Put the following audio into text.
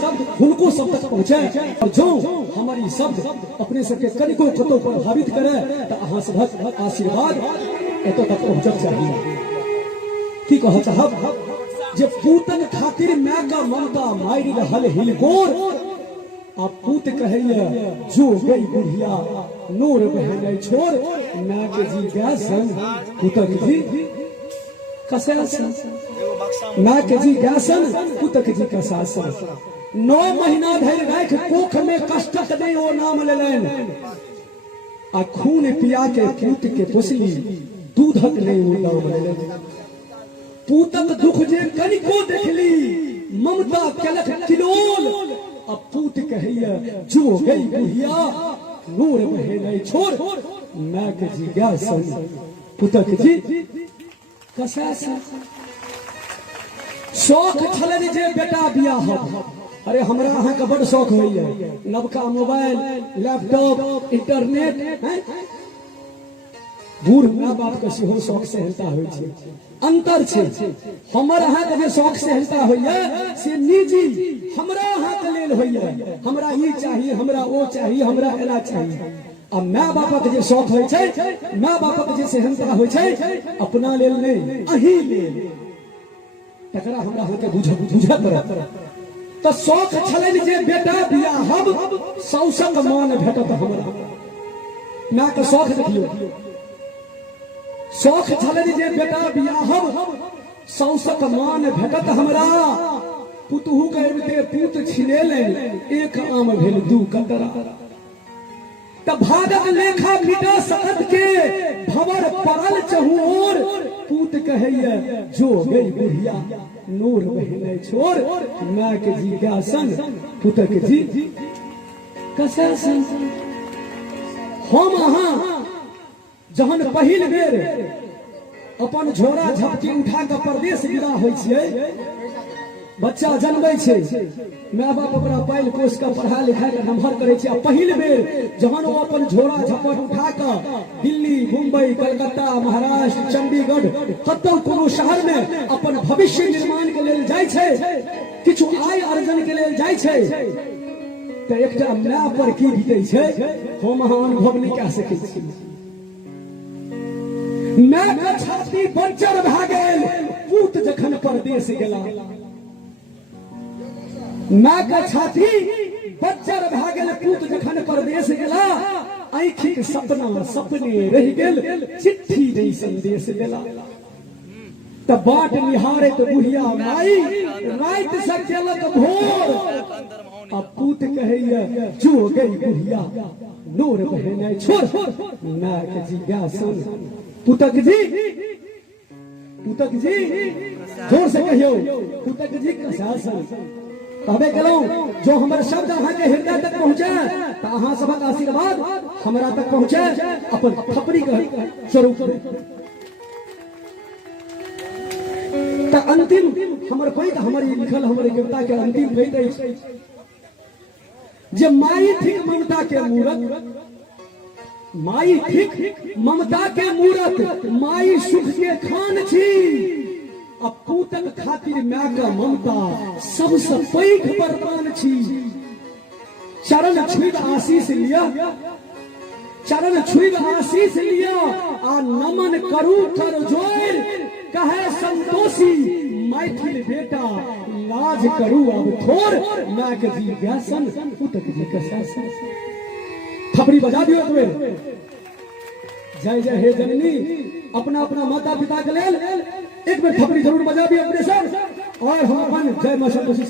शब्द उनको सब तक पहुँचे और जो हमारी शब्द अपने सबके कनिको कतो प्रभावित करे तो अहाँ सबक आशीर्वाद एतो तक पहुँचक चाहिए। की कह चाहब जे पूतन खातिर माय का ममता मारि रहल हिलकोर आ पूत कहैया जो गई बुढ़िया नूर बहन छोड़ माय के जी गया संग पुतक जी कसासन माय के जी गया संग पुतक जी कसासन 9 महीना धरि राख कोख में कष्टक दे ओ नाम लेलन आ खून पिया के पूत के पोसली दूधक नहीं ओ नाम लेलन। पूतक दुख जे कनिको देखली ममता कलख किलोल अब पूत कहैया जो गई बुढ़िया नूर बहे छोड़ मैं के जी गया संग पुतक जी कसासन। शौक छलन जे बेटा बियाह अरे हमरा अहाँ का बड़ शौक होइए नवका मोबाइल लैपटॉप इंटरनेट हैं बूढ़ माँ बाप के सेहो शौक सेहनता होइ छै अंतर छै। हमर अहाँ के जे शौक सेहनता होइए से निजी हमरा अहाँ के लेल होइए हमरा ई चाहिए हमरा ओ चाहिए हमरा एना चाहिए आ माय बापक जे शौक होइ छै माय बापक जे सेहनता होइ छै अपना लेल नहीं अही लेल तकरा हमरा होके बुझ पड़त। तो शौक छलन जे बेटा बियाहब सौसक मान भेटत हमरा माय के शौक देखियो शौक छलन जे बेटा बियाहब सौसक मान भेटत हमरा पुतहु के पूत छिनेलन एक आम भेल दू कतरा त भागक लेखा मिटा सकत के भवर परल चहुर पूत कहैया जो गई बुढ़िया नूर बहने छोड़ माय के जी गया संग पुतक जी कसासन। हम अहाँ जहन पहिल बेर अपन झोरा झपटी उठा के परदेश विदा होइ छियै बच्चा जन्मै छै माय बाप ओकरा पाल पोस के पढ़ा लिखा के नम्हर करे छै। पहिल बेर जहन ओ अपन झोरा झपट उठा के दिल्ली मुंबई कलकत्ता महाराष्ट्र चंडीगढ़ कतौ कोनो शहर में अपन भविष्य निर्माण के लेल जाय छै किछु आय अर्जन के लेल जाय छै त एकटा माय पर की बीतै छै हम अहाँ अनुभव नहीं कऽ सकै छी। माय के छाती बंजर भऽ गेल पूत जखन परदेश गेला माय के छाती बंजर भऽ गेल पूत जखन परदेश गेला आँखिक सपना सपने रहि गेल चिट्ठी नहीं संदेश देला त बाट निहारत बुढ़िया माई रात से केलक भोर आ पूत कहैया जो गई बुढ़िया नूर बहने छोड़ माय के जी गया संग पुतक जी जोर से कहियो पुतक जी कसासन। कहबे केलहुँ जो हमर शब्द अहाँ के हृदय तक पहुँचे तो अहाँ सबक आशीर्वाद हमरा तक पहुँचे अपन थपड़ी के स्वरूप त अंतिम हमर पैघ हमर लिखल हमर कविता के अंतिम पैघ अछि जे माई थिक ममता के मूरत माई थिक ममता के मूरत माई सुख के खान छी अब पूतक खातिर माय का ममता सबसे पैघ वरदान छी। चरण छुब आशीष लिया चरण छुब आशीष लिया आ नमन करू कर जोर कहे संतोषी मैथिल बेटा लाज करू अब थोर माय के जी व्यासन पुतक जी कसासन। थपड़ी बजा दियो एक बेर जय जय हे जननी अपना अपना माता पिता के लेल एक बेर थपड़ी जरूर बजा दियो अपने सब और हम अपन जय मां संतोषी।